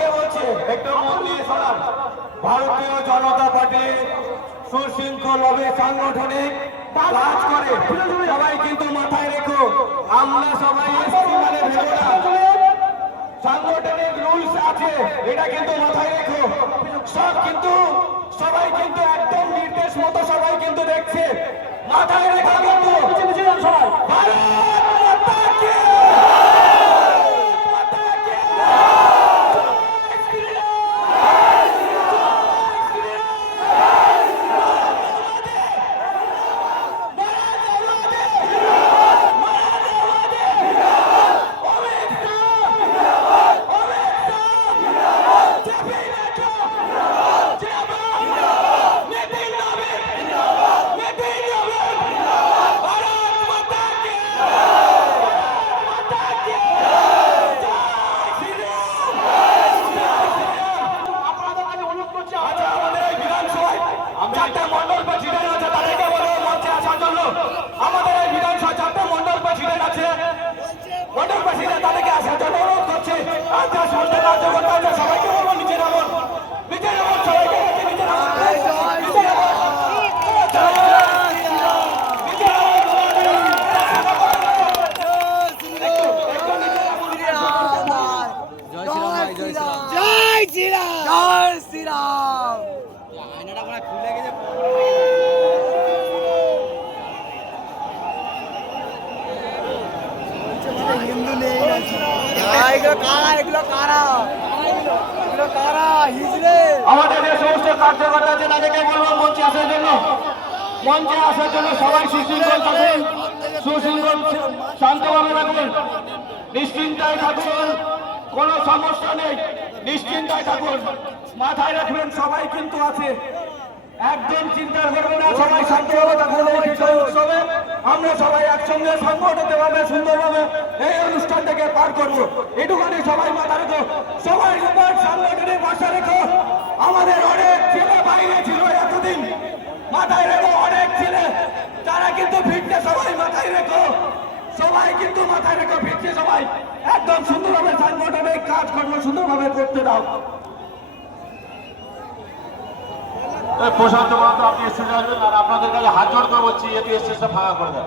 সবাইকে বলছি একটু মন দিয়ে শোনান। ভারতীয় জনতা পার্টি সুশৃঙ্খল ভাবে সাংগঠনিক কাজ করে, সবাই কিন্তু মাথায় রেখো। আমরা সবাই এসছি মানে ভেবো না, সাংগঠনিক রুলস আছে, এটা কিন্তু মাথায় রেখো। সব কিন্তু সবাই কিন্তু একদম নির্দেশ মতো সবাই কিন্তু দেখছে, মাথায় রেখো কিন্তু সবাই। ভারত মাতা কি চারটা মন্ডল প্রেসিডেন্ট আছে, তাদেরকে বলে মঞ্চে আসার জন্য। আমাদের এই বিধানসভা চারটা মন্ডল প্রেসিডেন্ট আছে, মন্ডল প্রেসিডেন্ট তাদেরকে আসার জন্য অনুরোধ করছে। আর যা শুনতে কার্য করতে হচ্ছে সবাইকে বলবো নিচে নামুন, নিচে নামুন, সবাইকে নিচে নামুন, নিচে নামুন। জয় শ্রীরাম, জয় শ্রীরাম। আয়নাটা মানে খুলে গেছে। হিন্দু নেই এগুলো কারা হিজড়ে। আমাদের যে সমস্ত কার্যকর্তা আছে তাদেরকে বলবো মঞ্চে আসার জন্য, মঞ্চে আসার জন্য সবাই সুশৃঙ্খল থাকুন, সুশৃঙ্খল শান্তভাবে থাকুন, নিশ্চিন্তায় থাকুন, কোনো সমস্যা নেই, নিশ্চিন্তায় থাকুন, মাথায় রাখবেন সবাই কিন্তু আছে, একদম চিন্তা করবে না, সবাই শান্তভাবে থাকুন। এই বিজয় উৎসবে আমরা সবাই একসঙ্গে সংগঠিতভাবে সুন্দরভাবে এই অনুষ্ঠানটাকে পার করবো, এটুখানি সবাই মাথা রেখো, সবাই উপর সাংগঠনিক ভাষা রেখো। আমাদের অনেক ছেলে বাইরে ছিল এতদিন, মাথায় রেখো, অনেক ছেলে তারা কিন্তু ফিরছে, সবাই মাথায় রেখো, সবাই কিন্তু মাথায় রেখো, ফিরছে সবাই, একদম সুন্দরভাবে সাংগঠনিক কাজকর্ম সুন্দরভাবে করতে দাও। প্রশান্ত মাত্র আপনি স্টেজে আসবেন, আর আপনাদের কাছে হাত জোড় করে বলছি একটু স্টেজটা ফাঁকা করে দেন।